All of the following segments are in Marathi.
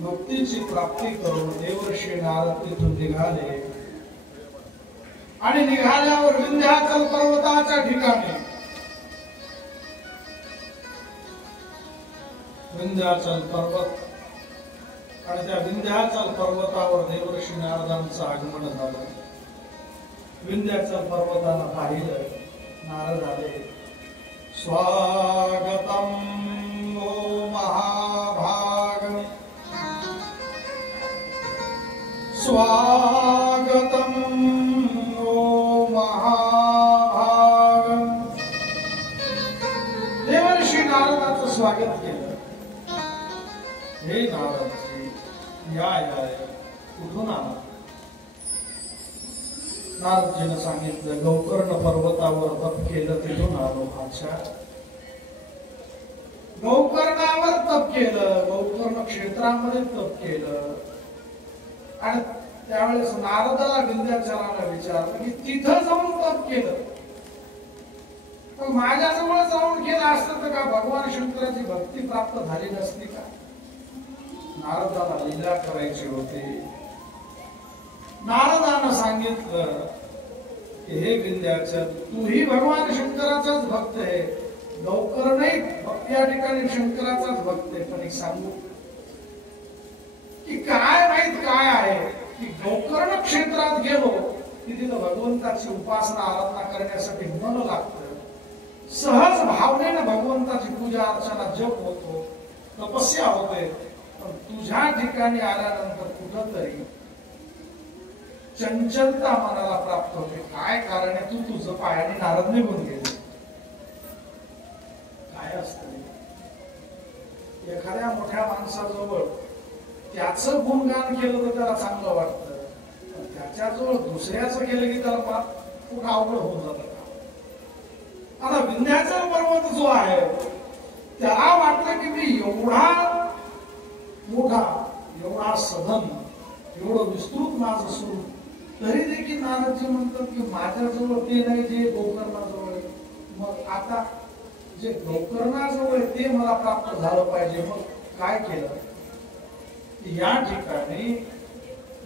भक्तीची प्राप्ती करून देवर्षी नारद तिथून निघाले आणि निघाल्यावर विंध्याचल पर्वताच्या ठिकाणी विंध्याचल पर्वत आणि त्या विंध्याचल पर्वतावर देवर्षी नारदांचं आगमन झालं। विंध्याचल पर्वताला पाहिलं, नारद आले। स्वागतम ओ महाभाग, स्वागतम ओ महाभाग। देवर्षी नारदाचं स्वागत केलं। हे नारदजी, या कुठून आला? नारदजीने सांगितलं, गोकर्ण पर्वतावर तप केलं तिथून आलो। अच्छा, गोकर्णावर तप केलं, गोकर्ण क्षेत्रामध्ये तप केलं। आणि त्यावेळेस नारदाला विंध्याचलाला विचारलं की तिथं जाऊन तप केलं, पण माझ्याजवळ जाऊन केलं असतं तर का भगवान शंकराची भक्ती प्राप्त झाली नसती का? नारदाला लीला करायची होती। नारदानं सांगितलं की हे विंध्याचल, तूही भगवान शंकराचाच भक्त आहे, गोकर्णही या ठिकाणी शंकराचाच भक्त आहे। पण एक सांगू की काय माहित काय आहे की गोकर्ण क्षेत्रात गेलो की तिथं भगवंताची उपासना आराधना करण्यासाठी मन लागतं, सहज भावनेने भगवंताची पूजा अर्चना जप होतो, तपस्या होते। पण तुझ्या ठिकाणी आल्यानंतर कुठंतरी चंचलता मनाला प्राप्त होते। काय कारण आहे? तू तुझं पायाने नारद निघून गेले। काय असतं एखाद्या मोठ्या माणसाजवळ त्याचं गुणगान केलं तर त्याला चांगलं वाटतं, पण त्याच्याजवळ दुसऱ्याचं केलं की त्याला खूप अवघड होऊन जातं। आता विंध्याचल पर्वत जो आहे त्याला वाटतं की मी एवढा मोठा, एवढा सधन, एवढं विस्तृत माझं स्वरूप, तरी देखील नारदजी म्हणतात की माझ्याजवळ ते नाही जे गोकर्णाजवळ आहे। मग आता जे गोकर्णाजवळ आहे ते मला प्राप्त झालं पाहिजे। मग काय केलं? या ठिकाणी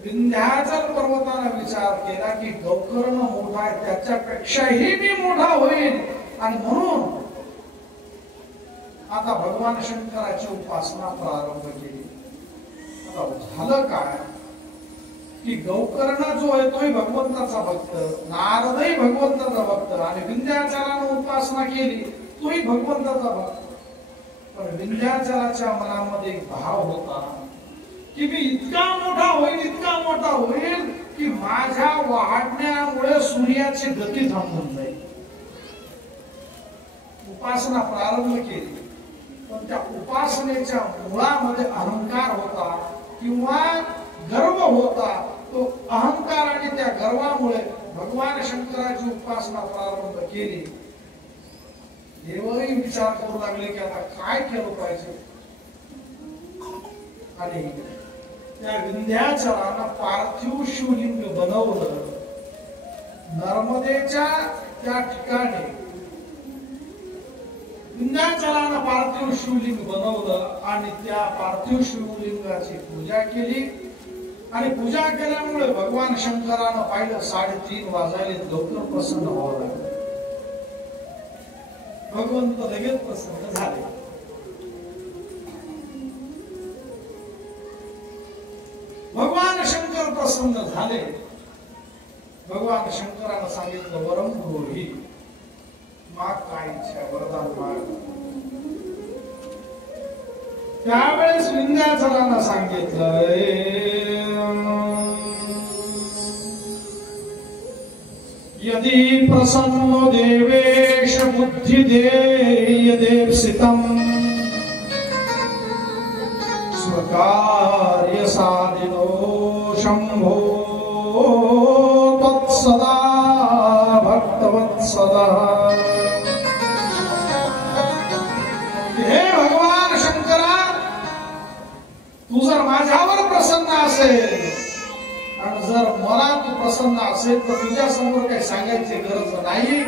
विंध्याचल पर्वताने विचार केला की गोकर्ण मोठा आहे, त्याच्यापेक्षाही मी मोठा होईल, आणि म्हणून आता भगवान शंकराची उपासना प्रारंभ केली। आता झालं काय की गोकर्ण जो आहे तोही भगवंताचा भक्त, नारदही भगवंताचा भक्त, आणि विंध्याचलाने उपासना केली तोही भगवंताचा भक्त। पण विंध्याचलाच्या मनामध्ये एक भाव होता की मी इतका मोठा होईल, इतका मोठा होईल की माझ्या वाढण्यामुळे सूर्याची गती थांबून जाईल। उपासना प्रारंभ केली, पण त्या उपासनेच्या मुळामध्ये अहंकार होता किंवा गर्व होता। तो अहंकार आणि त्या गर्वामुळे भगवान शंकराची उपासना प्रारंभ केली। देवही विचार करू लागले की आता काय केलं पाहिजे, आणि त्या विंध्याचलानं पार्थिव शिवलिंग बनवलं। नर्मदेच्या त्या ठिकाणी विंध्याचलानं पार्थिव शिवलिंग बनवलं आणि त्या पार्थिव शिवलिंगाची पूजा केली। आणि पूजा केल्यामुळे भगवान शंकरानं पाहिलं 3:30 वाजायले, लवकर प्रसन्न व्हावं लागलं। भगवंत लगेच प्रसन्न झाले। भगवान शंकर प्रसन्न झाले। भगवान शंकरानं सांगितलं, वरम ब्रूहि, माग काय इच्छा, वरदान माग। त्यावेळेस विंध्याचलानं सांगितलं, यदि प्रसन्नो देवेश बुद्धि देयदेवसितम् स्वकार्य साधिनो शंभो तत्सदा भक्तवत्सलः। हे भगवान शंकरा, तू जर माझ्यावर प्रसन्न असेल आणि जर मला तू प्रसन्न असेल तर तुझ्या समोर काही सांगायची गरज नाही.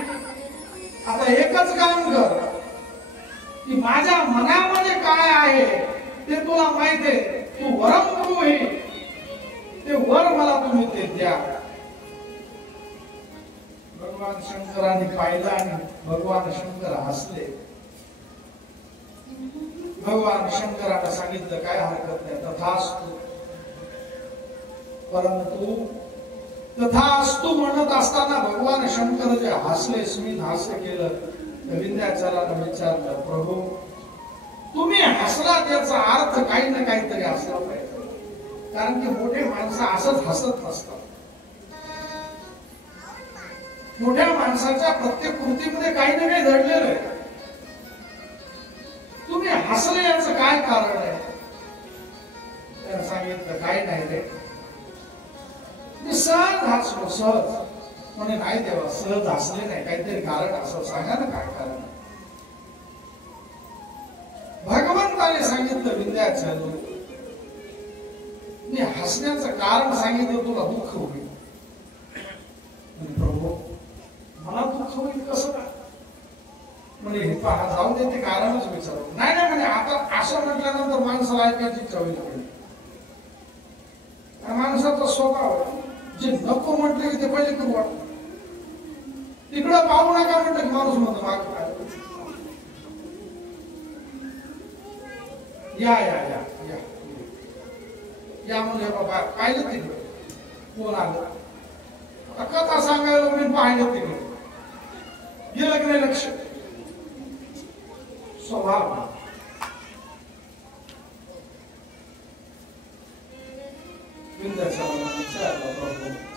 आता एकच काम कर की माझ्या मनामध्ये काय आहे ते तुला माहिती आहे. तू वरम ब्रूहि, ते वर मला तुम्ही ते द्या. भगवान शंकरांनी पाहिलं आणि भगवान शंकर हसले. भगवान शंकराने सांगितलं काय हरकत नाही, तथास्तु. परंतु तथास्तु म्हणत असताना भगवान शंकर जे हसले, स्मित हास्य केलं, तर विंध्याचलाने विचारलं, प्रभू तुम्ही हसला त्याचा अर्थ काही ना काहीतरी असला पाहिजे. कारण की मोठे माणसं असंच हसत नसतात. मोठ्या माणसाच्या प्रत्येक कृतीमध्ये काही ना काही घडलेलं आहे. तुम्ही हसले याचं काय कारण आहे? त्याने सांगितलं काही नाही रे, मी सहज हसलो, सहज. म्हणे नाही देवा, सहज हसले नाही, काहीतरी कारण असं सांगा ना, काय कारण. भगवंताने सांगितलं विंध्याचल, मी हसण्याचं कारण सांगितलं, तुला दुःख होईल. प्रभू मला दुःख होईल कसं काय? म्हणजे हे पहा, जाऊ दे, ते कारणच विचारू. नाही नाही म्हणे, आता असं म्हटल्यानंतर माणसाला ऐकायची इच्छा होईल. माणसाचा स्वभाव जे नको म्हटलं की ते पहिले करू वाटत. तिकडं पाहू नका म्हटलं की माणूस म्हणतो माग या या या या या म्हणजे बाबा पाहिलं तिकडं कोण आलं. आता कथा सांगायला मी पाहिलं तिकडे गेलं की नाही लक्ष. स्वभाव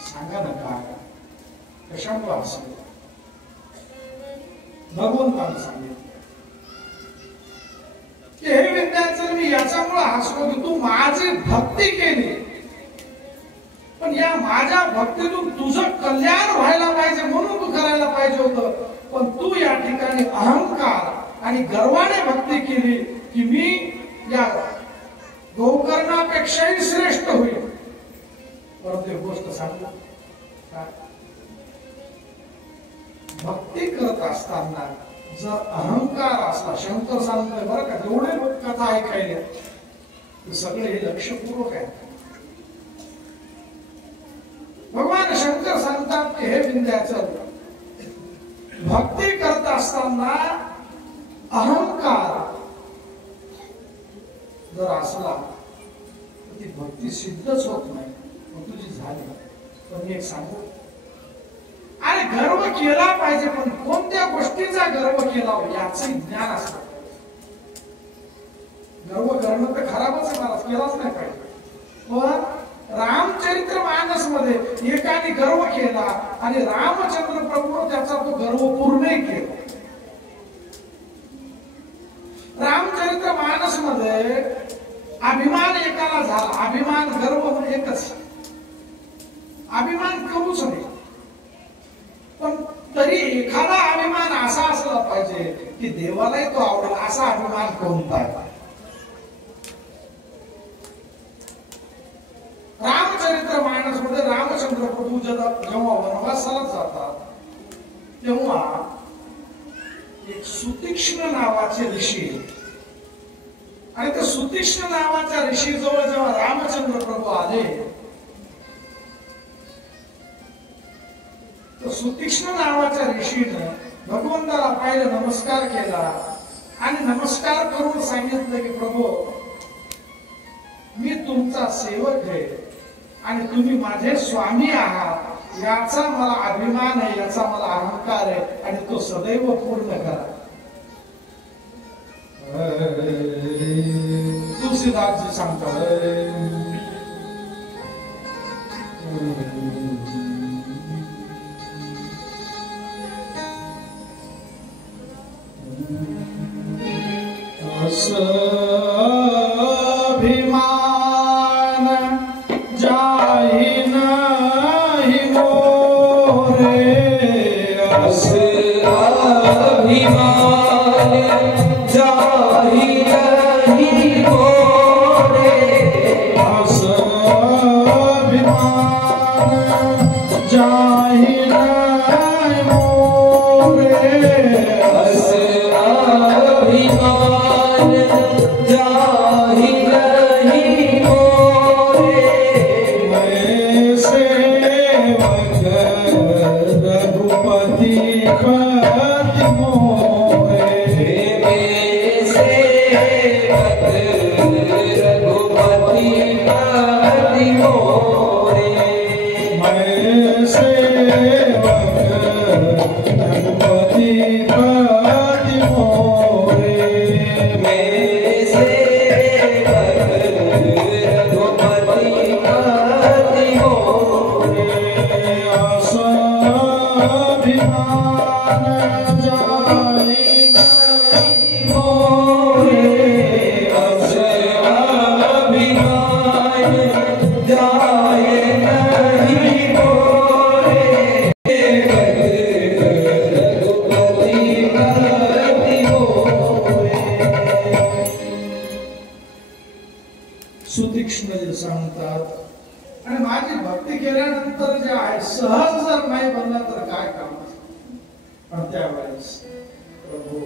सांगा ना काय कशामुळे असेल. भगवंताने सांगितलं की हे विंध्याचल, मी याच्यामुळे हसलो की तू माझी भक्ती केली, पण या माझ्या भक्तीतून तुझं कल्याण व्हायला पाहिजे म्हणून तू करायला पाहिजे होतं. पण तू या ठिकाणी अहंकार आणि गर्वाने भक्ती केली की मी या गोकर्णापेक्षाही श्रेष्ठ होईल. परंतु एक गोष्ट सांगू, भक्ती करत असताना जर अहंकार असला, शंकर सांगतोय बरं का, जेवढे कथा ऐकायले ते सगळे हे लक्षपूर्वक आहे. भगवान शंकर सांगतात की हे विंध्याचल, भक्ती करत असताना अहंकार जर असला तर ती भक्ती सिद्धच होत नाही, तुझी झाली. पण मी एक सांगू, अरे गर्व केला पाहिजे, पण कोणत्या गोष्टीचा गर्व केला याचं ज्ञान असतं. गर्व करणं तर खराबच आहे, मला केलाच नाही पाहिजे. पण रामचरित्र मानस मध्ये एकाने गर्व केला आणि रामचंद्र प्रभू त्याचा तो गर्व पूर्णही केला. रामचरित्र मानस मध्ये अभिमान एकाला झाला. अभिमान गर्व एकच, अभिमान करूच नाही. पण तरी एखादा अभिमान असा असला पाहिजे की देवालाही तो आवडेल, असा अभिमान कोणता आहे? रामचरित्र मानस मध्ये रामचंद्र प्रभू जेव्हा वनवासाला जातात तेव्हा एक सुतीक्ष्ण नावाचे ऋषी, आणि त्या सुतीक्ष्ण नावाच्या ऋषी जवळ जेव्हा रामचंद्र प्रभू आले, तर सुतीक्ष्ण नावाच्या ऋषीने भगवंताला पाहिलं, नमस्कार केला आणि नमस्कार करून सांगितलं की प्रभू मी तुमचा सेवक आहे आणि तुम्ही माझे स्वामी आहात, याचा मला अभिमान आहे, याचा मला अहंकार आहे आणि तो सदैव पूर्ण करा. तुलसीदासजी सांगतात, अभिमान जाहि नाही मोरे, असे अभिमान जाहि नाही मोरे, सुतीक्ष्ण सांगतात आणि माझी भक्ती केल्यानंतर जे आहे सहज जर नाही बनला तर काय काम. पण त्यावेळेस प्रभू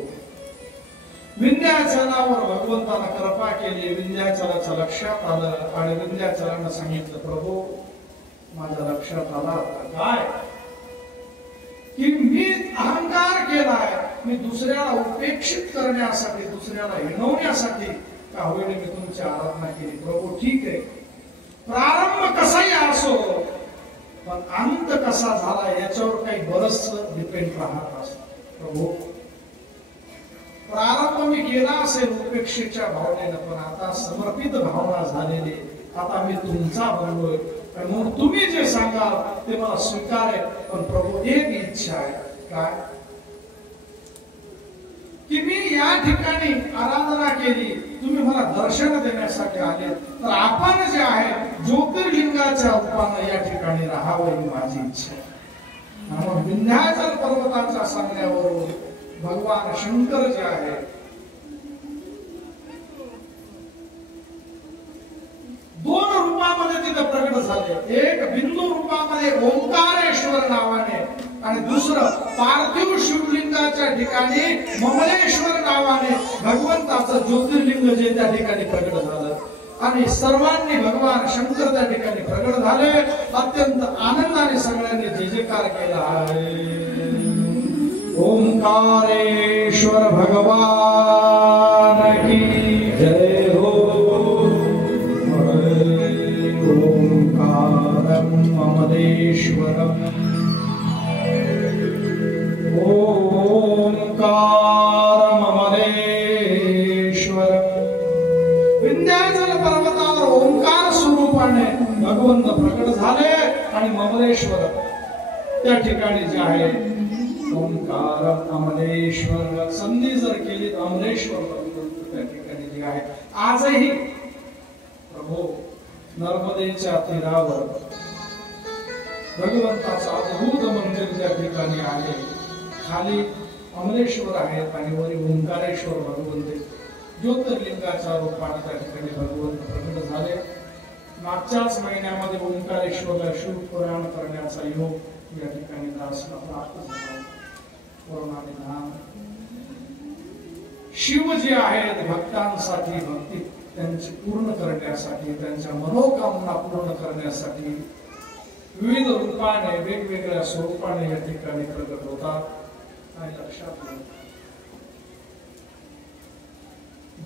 विंध्याचलावर भगवंतानं कृपा केली. विंध्याचलाचं लक्षात आलं आणि विंध्याचलानं सांगितलं प्रभू माझ्या लक्षात आला काय की मी अहंकार केलाय. मी दुसऱ्याला उपेक्षित करण्यासाठी दुसऱ्याला हिणवण्यासाठी का होईल मी तुमची आराधना केली. प्रभू ठीक आहे प्रारंभ कसाही असो पण अंत कसा झाला याच्यावर काही बरंच डिपेंड राहत असत. प्रभू प्रारंभ मी केला असेल उपेक्षेच्या भावनेनं पण आता समर्पित भावना झालेली. आता मी तुमचा बनलोय आणि म्हणून तुम्ही जे सांगाल ते मला स्वीकार आहे. पण प्रभू एक इच्छा आहे काय की मी या ठिकाणी आराधना केली तुम्ही मला दर्शन देण्यासाठी आले तर आपण जे आहे ज्योतिर्लिंगाच्या रूपाने या ठिकाणी राहावं ही माझी इच्छा आहे. म्हणून विंध्याचल पर्वताच्या सांगण्यावरून भगवान शंकर जे आहे दोन रूपामध्ये तिथे प्रकट झाले. एक बिंदू रूपामध्ये ओंकारेश्वर नावाने आणि दुसरं पार्थिव शिवलिंगाच्या ठिकाणी ममलेश्वर नावाने भगवंताचं ज्योतिर्लिंग जे त्या ठिकाणी प्रकट झालं. आणि सर्वांनी भगवान शंकर त्या ठिकाणी प्रकट झाले. अत्यंत आनंदाने सगळ्यांनी जय जयकार केला आहे. ओंकारेश्वर भगवान की जय हो. ओंकारं ममलेश्वरम् ओंकारं ममलेश्वरम्. विंध्याचल पर्वतावर ओंकार स्वरूपाने भगवंत प्रकट झाले आणि ममलेश्वर त्या ठिकाणी जे आहे ओंकार अमलेश्वर संधी जर केली तर अमलेश्वर भगवंत त्या ठिकाणी जे आहे. आजही प्रभू नर्मदेच्या तीरावर भगवंताचं अद्भुत मंदिर त्या ठिकाणी आहे. खाली अमलेश्वर आहेत आणि वरी ओंकारेश्वर भगवंत ज्योतिर्लिंगाच्या रूपाने त्या ठिकाणी भगवंत प्रकट झाले. मागच्याच महिन्यामध्ये ओंकारेश्वरला शिवपुराण करण्याचा योग या ठिकाणी दासला प्राप्त झाला. शिव जे आहेत भक्तांसाठी भक्ती त्यांची पूर्ण करण्यासाठी त्यांच्या मनोकामना पूर्ण करण्यासाठी विविध रूपाने वेगवेगळ्या स्वरूपाने या ठिकाणी प्रकट होतात. आणि लक्षात घ्या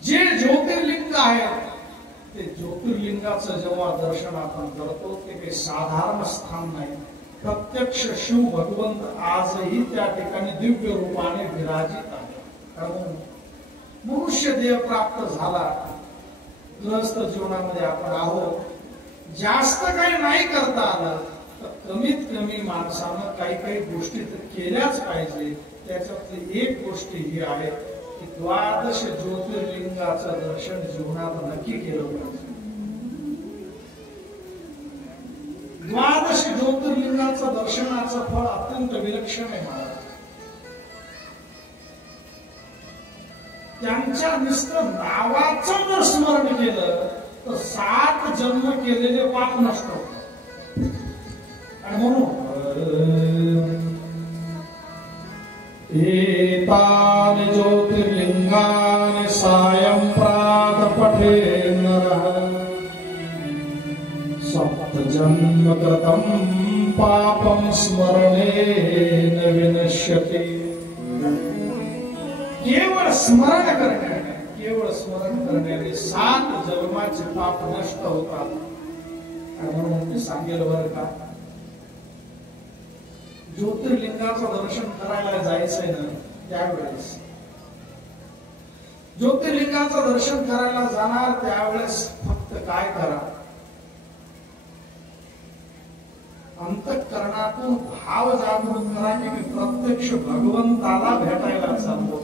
जे ज्योतिर्लिंग आहेत ते ज्योतिर्लिंगाचं जेव्हा दर्शन आपण करतो ते काही साधारण स्थान नाही. प्रत्यक्ष शिव भगवंत आजही त्या ठिकाणी दिव्य रूपाने विराजित आहे. मनुष्य देह प्राप्त झाला गृहस्थ जीवनामध्ये आपण आहोत. जास्त काही नाही करता आलं तर कमीत कमी माणसानं काही काही गोष्टी तर केल्याच पाहिजे. त्याच्यातली एक गोष्ट ही आहे की द्वादश ज्योतिर्लिंगाचं दर्शन जीवनात नक्की केलं पाहिजे. द्वादश ज्योतिर्लिंगाचं दर्शनाचं फळ अत्यंत विलक्षण आहे महाराज. त्यांच्या नुसतं नावाचं जर स्मरण केलं तर 7 जन्म केलेले पाप नष्ट होतात. आणि म्हणून एतानि ज्योतिर्लिंगानि सायं प्रातः पठेत् नरः सप्तजन्म कृतं पापं स्मरणेन विनश्यति. केवळ स्मरण करण्याने केवळ केवळ स्मरण करण्याने 7 जन्माचे पाप नष्ट होतात. आणि म्हणून मी सांगेल बरं का, ज्योतिर्लिंगाचं दर्शन करायला जायचंय ना, त्यावेळेस ज्योतिर्लिंगाचं दर्शन करायला जाणार त्यावेळेस फक्त काय करा, अंतःकरणातून भाव जागृत करा की मी प्रत्यक्ष भगवंताला भेटायला चाललो.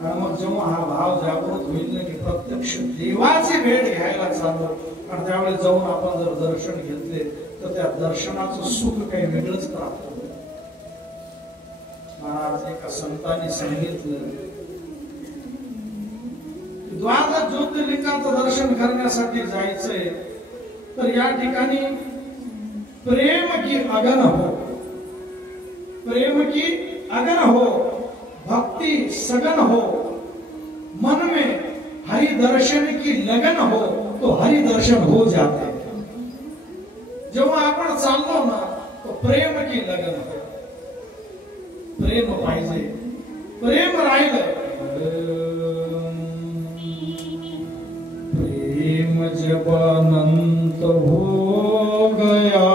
आणि मग जेव्हा हा भाव जागृत होईल की प्रत्यक्ष देवाची भेट घ्यायला चाललो, आणि त्यावेळेस जाऊन आपण जर दर्शन घेतले तर त्या दर्शनाचं सुख काही वेगळंच प्राप्त होईल. महाराज एका संतांनी सांगितलं, द्वादश ज्योतिर्लिंगाचं दर्शन करण्यासाठी जायचंय तर या ठिकाणी प्रेम की अगन हो, प्रेम की अगन हो, भक्ति सगन हो, मन में हरि दर्शन की लगन हो तो हरि दर्शन हो जाते. जेव्हा आपण चाललो ना तो प्रेम की लगन हो, प्रेम पाहिजे. प्रेम राहिलं, प्रेम जब अनंत हो गया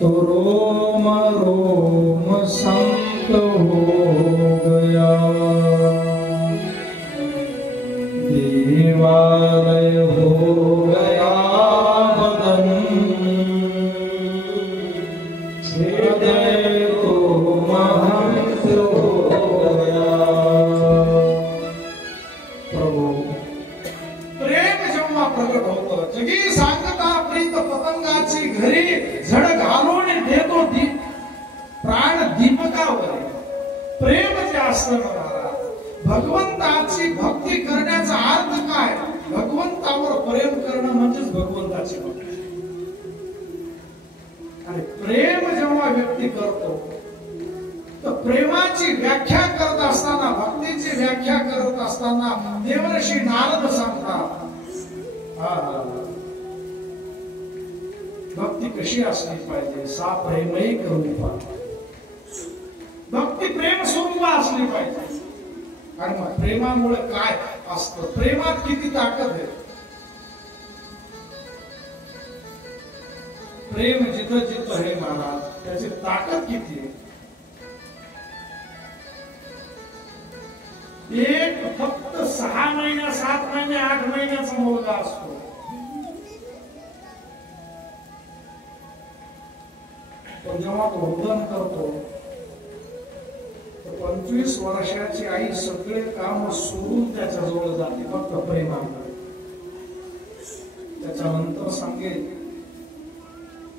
तो रोम रोम संत हो गया. देवालय हो गया बदन, हृदय तो महंत हो गया. प्रभू प्रेम जेव्हा प्रगट होतं, जगी सांगता प्रीत पतंगाची घरी झड घालून देतो प्राण दीपकावर. प्रेम जे असतं महाराज, भगवंताची भक्ती करण्याचा अर्थ काय? भगवंतावर प्रेम करणं म्हणजेच भगवंताची भक्ती. आणि प्रेम जेव्हा व्यक्ती करतो तर प्रेमाची व्याख्या करत असताना, भक्तीची व्याख्या करत असताना देवर्षी नारद सांगतात, भक्ती कशी असली पाहिजे? सा प्रेमैक रूपा. भक्ती प्रेम स्वरूप असली पाहिजे. आणि मग प्रेमामुळे काय असतं? प्रेमात किती ताकद आहे? प्रेम जिथं जिथं आहे महाराज, त्याची ताकद किती आहे? एक फक्त 6 महिने 7 महिने 8 महिन्याचा मुलगा असतो, पण जेव्हा तो रुदन करतो तर 25 वर्षाची आई सगळे काम सोडून त्याच्या जवळ जाते फक्त प्रेमामुळे. त्याच्यानंतर सांगेल,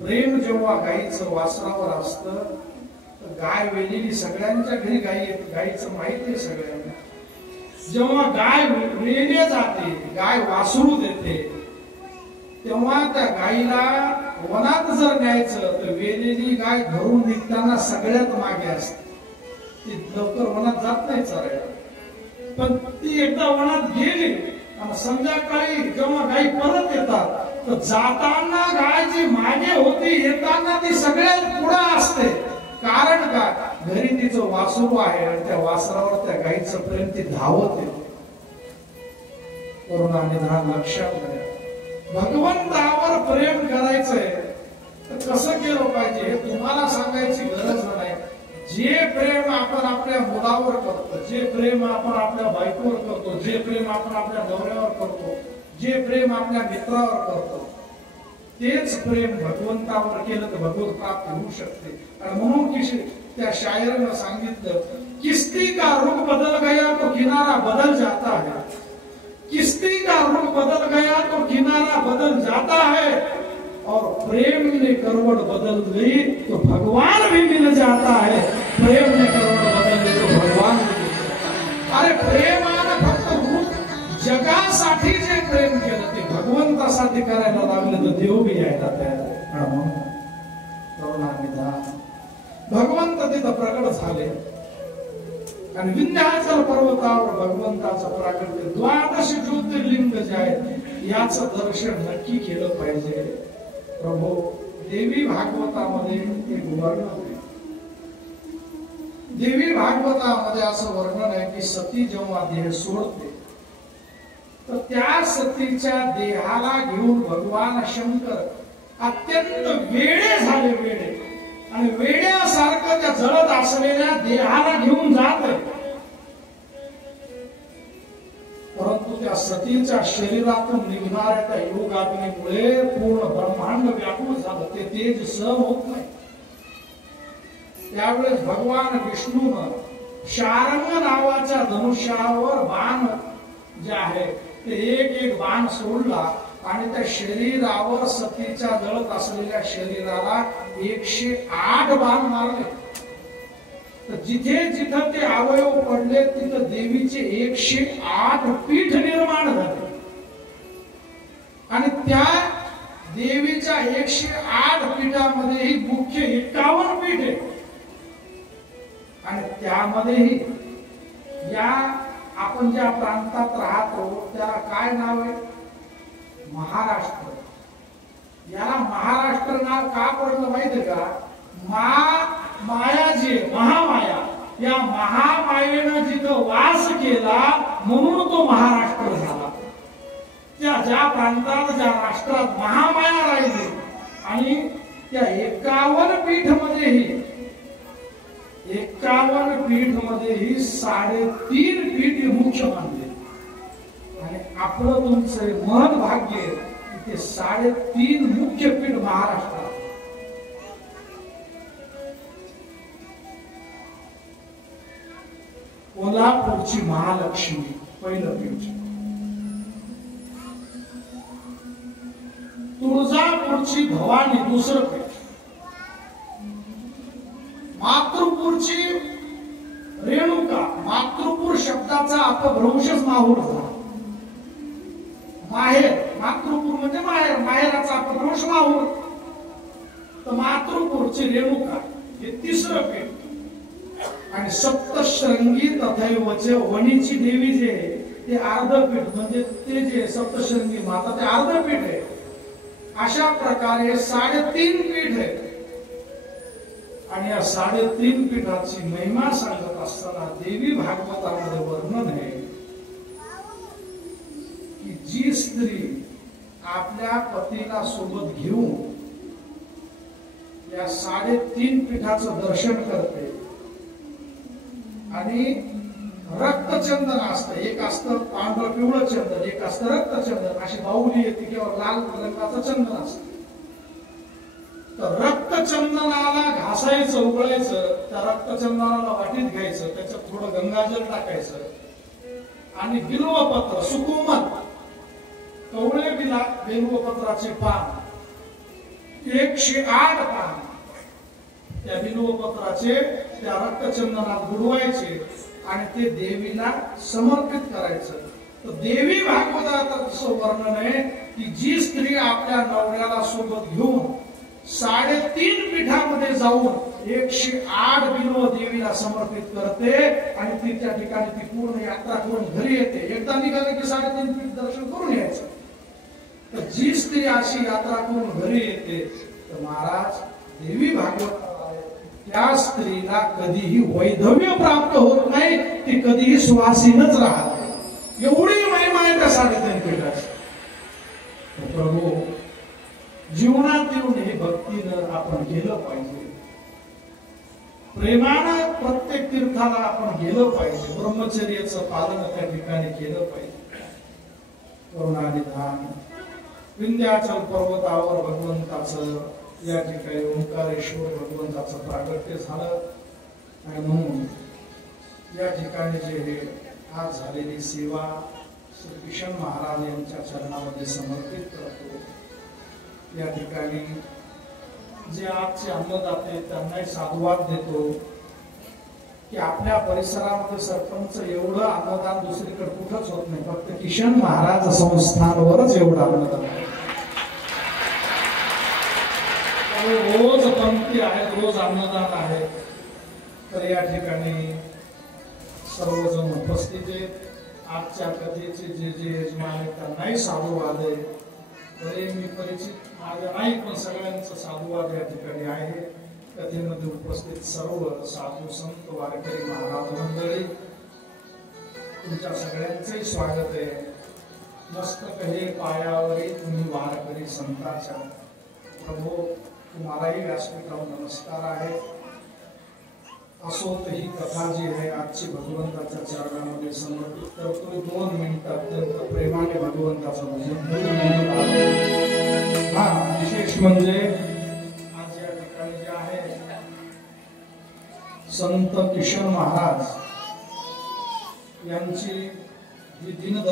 प्रेम जेव्हा गाईचं वासरावर असतं तर गाय वेलेली सगळ्यांच्या घरी गाई येते, गाईचं माहिती आहे सगळ्यांना. जेव्हा गाय वेली जाते, गाय वासरू देते, तेव्हा त्या गाईला वनात जर न्यायचं तर वेलेली गाय घरून निघताना सगळ्यात मागे असते. ती लवकर वनात जात नाही चरायला, पण ती एकदा वनात गेली आणि संध्याकाळी जेव्हा गाई परत येतात तर जाताना गाय जी मागे होती, येताना ती सगळ्यात पुढे असते. कारण काय? घरी तिचं वासरू आहे आणि त्या वासरावर त्या गाईचं प्रेम ती धावत येते. करुणा निधान लक्षात घ्या. भगवंतावर प्रेम करायचंय तर कसं केलं पाहिजे हे तुम्हाला सांगायची गरज नाही. जे प्रेम आपण आपल्या मुलावर करतो, जे प्रेम आपण आपल्या बायकोवर करतो, जे प्रेम आपण आपल्या नवऱ्यावर करतो, जे प्रेम आपल्या मित्रावर करतो, तेच प्रेम भगवंतावर केलं तर भगवत प्राप्त होऊ शकते. आणि म्हणून की त्या शायरानं सांगितलं, किस्ती का रुख बदल गया तो किनारा बदल जाता है. किस्ती का रुख बदल गया तो किनारा बदल जाता है, और प्रेम ने करवट बदल गई तो भगवान भी मिल जाता है. प्रेम ने करवट बदल गई तो भगवान भी मिल जाता है. अरे प्रेमानं फक्त रूप जगासाठी जे प्रेम केलं ते भगवंतासाठी करायला लागलं तर देव बी यायला तयार. भगवंत तिथं प्रकट झाले आणि विंध्याचल पर्वतावर भगवंताचं प्राकट्य. द्वादश ज्योतिर्लिंग जे आहेत याचं दर्शन नक्की केलं पाहिजे. प्रभू देवी भागवतामध्ये एक वर्णन आहे, देवी भागवतामध्ये असं वर्णन आहे की सती जेव्हा देह सोडते तर त्या सतीच्या देहाला घेऊन भगवान शंकर अत्यंत वेडे झाले, वेडे, आणि वेड्यासारखं त्या जळत असलेल्या देहाला घेऊन जात आहे. परंतु त्या सतीच्या शरीरातून निघणाऱ्या त्या योगाग्नीमुळे पूर्ण ब्रह्मांड व्यापूळ झालं, ते तेज सहन होत नाही. त्यावेळेस भगवान विष्णूनं शारंग नावाच्या धनुष्यावर बाण जे आहे ते एक बाण सोडला आणि त्या शरीरावर, सतीच्या जळत असलेल्या शरीराला 108 बाण मारले. तर जिथे जिथं ते अवयव पडले तिथं देवीचे 108 पीठ निर्माण झाले. आणि त्या देवीच्या 108 पीठामध्येही मुख्य 51 पीठ आहे. आणि त्यामध्येही या आपण ज्या प्रांतात राहतो त्याला काय नाव आहे? महाराष्ट्र. याला महाराष्ट्र नाव का पडलं माहितीये का? माया जी महामाया, या महामायेनं जिथं वास केला म्हणून तो महाराष्ट्र झाला. ज्या प्रांतात, ज्या राष्ट्रात महामाया राहिली आणि त्या 51 पीठ मध्येही 3.5 पीठ मुख्य मानले. आणि आपलं तुमचं महत् भाग्य की ते 3.5 मुख्य पीठ महाराष्ट्रात. कोल्हापूरची महालक्ष्मी पहिलं पीठ, तुळजापूरची भवानी दुसरं पीठ, मातृपूरची रेणुका. मातृपूर शब्दाचा अपभ्रंशच माहूर झाला. माहेर, मातृपूर म्हणजे माहेर, माहेराचा अपभ्रंश माहूर. तर मातृपूरची रेणुका हे तिसरं पीठ. आणि सप्तशृंगी तथैवचे वणीची देवी जे आहे ते अर्धपीठ, म्हणजे ते जे सप्तशृंगी माता ते अर्धपीठ आहे. अशा प्रकारे 3.5 पीठ आहे. आणि या 3.5 पीठाची महिमा सांगत असताना देवी भागवतामध्ये वर्णन आहे की जी स्त्री आपल्या पतीला सोबत घेऊन या 3.5 पीठाचं दर्शन करते आणि रक्तचंदन असतं, एक असतं पांढरं पिवळं चंदन, एक असतं रक्तचंदन, अशी बाहुली येते किंवा लाल रंगाचं चंदन असतं. तर रक्तचंदनाला घासायचं, उघडायचं, त्या रक्तचंदनाला वाटीत घ्यायचं, त्याच्यात थोडं गंगाजल टाकायचं आणि बिल्वपत्र, सुकुमत, कवळे बिल्वपत्राचे पान 108 पान त्या बिल्वपत्राचे त्या रक्तचंदनात बुडवायचे आणि ते देवीला समर्पित करायचं. तर देवी भागवतात वर्णन आहे की जी स्त्री आपल्या नवऱ्याला सोबत घेऊन 3.5 पीठामध्ये जाऊन 108 बिल्व देवीला समर्पित करते आणि ती त्या ठिकाणी ती पूर्ण यात्रा करून घरी येते. एकदा निघाले की 3.5 पीठ दर्शन करून यायचं. तर जी स्त्री अशी यात्रा करून घरी येते तर महाराज देवी भागवत त्या स्त्रीला कधीही वैधव्य प्राप्त होत नाही, ती कधीही सुवासीनच राहते. एवढी महिमा आहे त्या 3.5 पीठाची. प्रभू जीवनात येऊन हे भक्तीनं आपण केलं पाहिजे, प्रेमानं प्रत्येक तीर्थाला आपण गेलं पाहिजे, ब्रह्मचर्याचं पालन त्या ठिकाणी केलं पाहिजे. करुणानिधान विंध्याचल पर्वतावर भगवंताचं या ठिकाणी ओंकारेश्वर भगवंताचं प्रागट्य झालं. आणि म्हणून या ठिकाणी जे आज झालेली सेवा श्री किशन महाराज यांच्या चरणामध्ये समर्पित करतो. या ठिकाणी जे आजचे अन्नदाते त्यांनाही साधुवाद देतो की आपल्या परिसरामध्ये सरपंच एवढं अन्नदान दुसरीकडे कुठंच होत नाही, फक्त किशन महाराज संस्थानवरच एवढं अन्नदान आहे. रोज पंक्ती आहेत, रोज अन्नदान आहे. तर या ठिकाणी सर्वजण उपस्थित आहेत. आजच्या कथेचे जे जे यजमान आहेत त्यांनाही साधुवाद आहे. तरी मी परिचित माझ्या नाही पण सगळ्यांचा साधुवाद या ठिकाणी आहे. कथेमध्ये उपस्थित सर्व साधू संत वारकरी महाराज मंडळी, तुमच्या सगळ्यांचे स्वागत आहे. मस्तक हे पायावरी तुम्ही वारकरी संतांच्या. प्रभू तुम्हालाही व्यासपीठावर नमस्कार आहे. असोत ही कथा जी आहे आजची भगवंताच्या चरणामध्ये समर्पित करतो. 2 मिनिटं अत्यंत प्रेमाने भगवंताचं भजन विशेष म्हणजे आज या ठिकाणी जे आहे संत किशन महाराज यांची ही दिन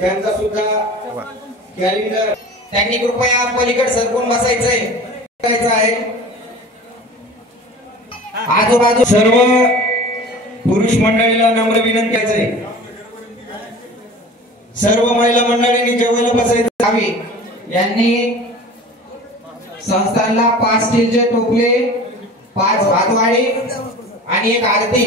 त्यांचा सुद्धा कॅलेंडर त्यांनी कृपया पलीकड सरकून बसायचंय आजूबाजू सर्व पुरुष मंडळीला नम्र विनंती आहे सर्व महिला मंडळींनी जेवायला बसायचं हवी यांनी संस्थानला 5 स्टीलचे टोपले 5 भातवाडी आणि 1 आरती